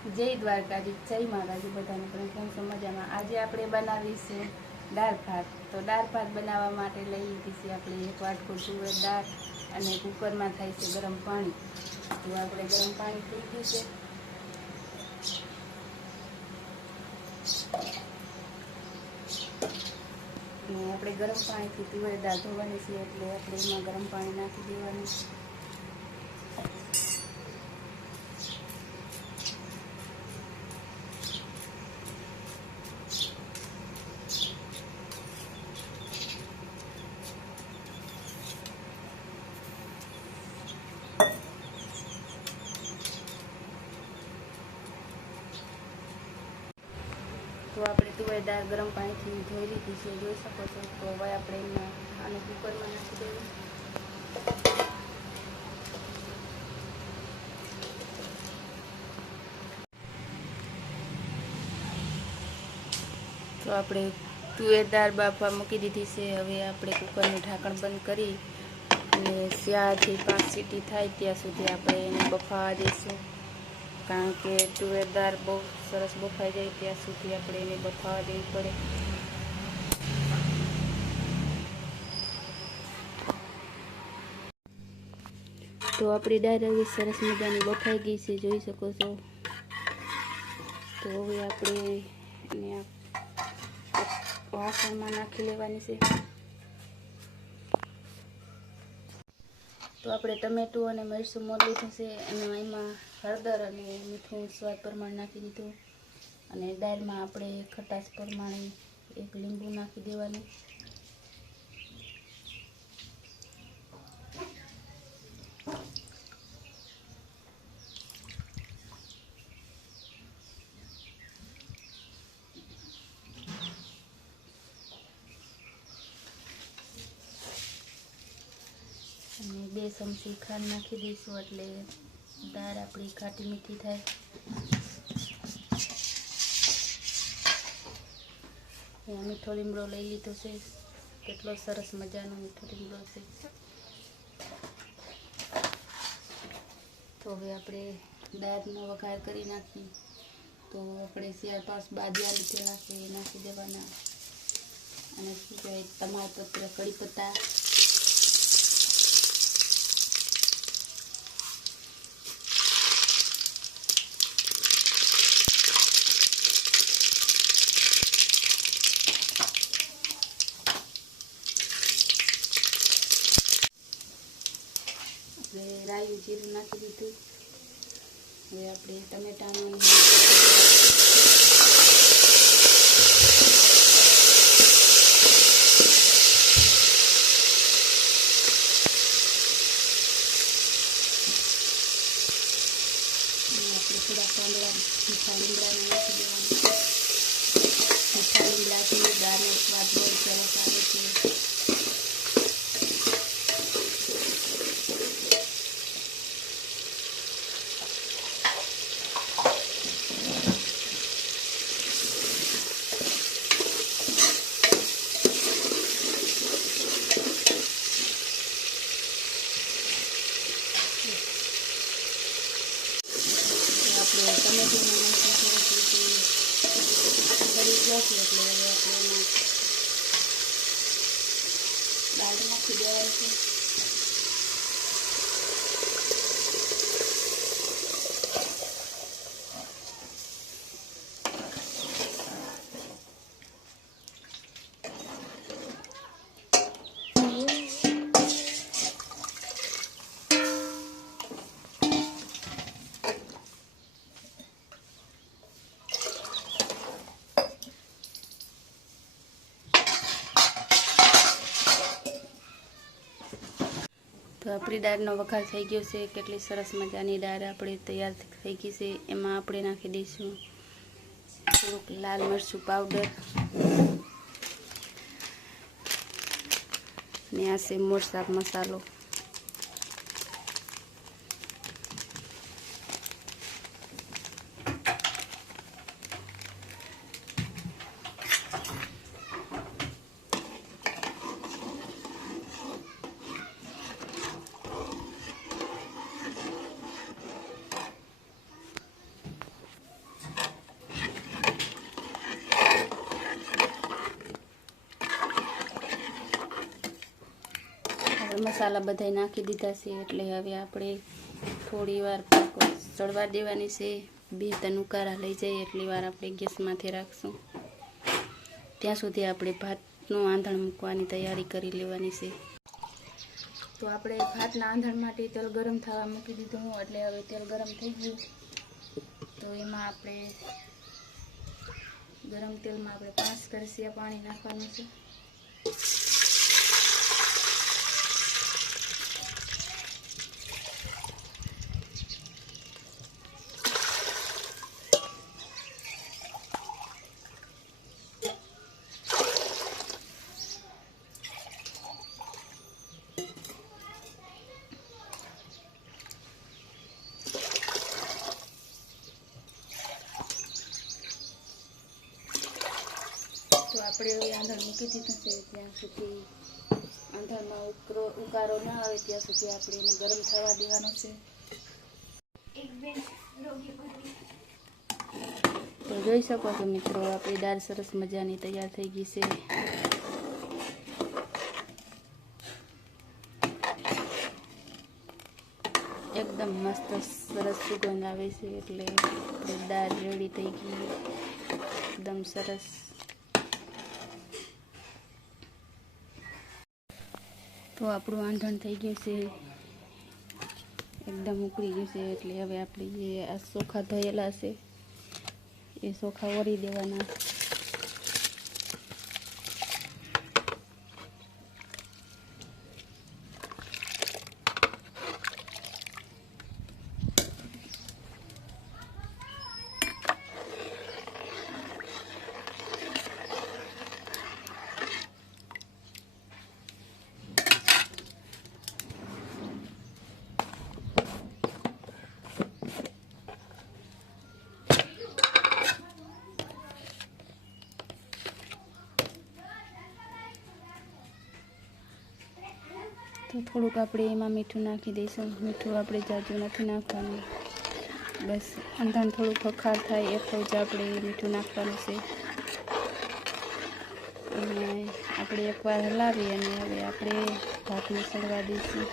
જય દ્વારકાજી, જય માતાજી બધાને. પણ કેમ છો? મજામાં. આજે આપણે બનાવીશું દાળ ભાત. તો દાળ ભાત બનાવવા માટે લઈ લીધી છે આપણે એક વાટકો તુવેર દાળ અને કુકરમાં થાય છે ગરમ પાણી. તો આપણે ગરમ પાણી થઈ ગયું છે. અને આપણે ગરમ પાણીથી તુવેર દાળ ધોવાની છે એટલે આપણે એમાં ગરમ પાણી નાખી દેવાનું. તો આપણે તુવેર દાળ ગરમ પાણીથી ધોઈ લીધી છે, જોઈ શકો છો. તો હવે આપણે એમાં આને કુકરમાં નાખી દઈએ. તો આપણે તુવેર દાળ બાફવા મૂકી દીધી છે. હવે આપણે કુકરનું ઢાંકણ બંધ કરી અને 4 થી 5 સીટી થાય ત્યાં સુધી આપણે એને બફાવા દઈશું. કારણ કે તુવેર દાળ બહુ સરસ બફાઈ જાય ત્યાં સુધી આપણે એને બફાવા દેવી પડે. તો આપણી દાળ હવે સરસ મજાની બફાઈ ગઈ છે, જોઈ શકો છો. તો હવે આપણે એને વાસણમાં નાખી લેવાની છે. તો આપણે ટમેટું અને મરચું મોરી લીધું છે અને એમાં હળદર અને મીઠું સ્વાદ પ્રમાણે નાખી દીધું. અને દાળમાં આપણે ખટાશ પ્રમાણે એક લીંબુ નાખી દેવાનું. અને 2 ચમચી ખાંડ નાખી દઈશું એટલે દાળ આપણી ખાટી મીઠી થાય. અહીંયા મીઠો લીમડો લઈ લીધો છે. કેટલો સરસ મજાનો મીઠો લીમડો છે. તો હવે આપણે દાળનો વઘાર કરી નાખીએ. તો આપણે 4-5 બાદિયા લીધેલા છે એ નાખી દેવાના. અને શું કહેવાય, તમાલપત્ર, કડી પત્તા, રાયું જીરું નાખી દીધું. હવે આપણે ટમેટાનું થોડા મીઠા લીમડાને નાખી દેવાનું. મીઠા લીમડાથી દાળનો સ્વાદ બહુ સરસ આવે છે. આપણે ટમેટીને સરસ રીતે ગળી ગયા છે એટલે હવે આપણે એમાં દાળ નાખી દેવાની છે. તો આપણી દાળનો વઘાર થઈ ગયો છે. કેટલી સરસ મજાની દાળ આપણી તૈયાર થઈ ગઈ છે. એમાં આપણે નાખી દઈશું થોડુંક લાલ મરચું પાવડર ને આ છે મોરસાક મસાલો. મસાલા બધાય નાખી દીધા છે, એટલે હવે આપણે થોડી વાર ચડવા દેવાની છે. 2-3 ઉકારા લઈ જાય એટલી વાર આપણે ગેસમાંથી રાખશું. ત્યાં સુધી આપણે ભાતનું આંધણ મૂકવાની તૈયારી કરી લેવાની છે. તો આપણે ભાતના આંધણ માટે તેલ ગરમ થવા મૂકી દીધું હું, એટલે હવે તેલ ગરમ થઈ ગયું. તો એમાં આપણે ગરમ તેલમાં આપણે 5 કરસિયા પાણી નાખવાનું છે. તો આપણે હવે આંધણ મૂકી દીધું છે. ત્યાં સુધી આંધણમાં ઉકારો ના આવે ત્યાં સુધી આપણે એને ગરમ થવા દેવાનો છે. તો જોઈ શકો છો મિત્રો, આપણી દાળ સરસ મજાની તૈયાર થઈ ગઈ છે. એકદમ મસ્ત સરસ સુગંધ આવે છે, એટલે દાળ રેડી થઈ ગઈ એકદમ સરસ. તો આપણું આંધણ થઈ ગયું છે, એકદમ ઉકળી ગયું છે. એટલે હવે આપણે જે આ ચોખા ધોયેલા છે એ ચોખા વળી દેવાના. તો થોડુંક આપણે એમાં મીઠું નાખી દઈશું. મીઠું આપણે જાજુ નથી નાખવાનું, બસ આંધણ થોડું ખખાર થાય એટલું જ આપણે મીઠું નાખવાનું છે. અને આપણે એકવાર હલાવી અને હવે આપણે ભાતને ચડવા દઈશું.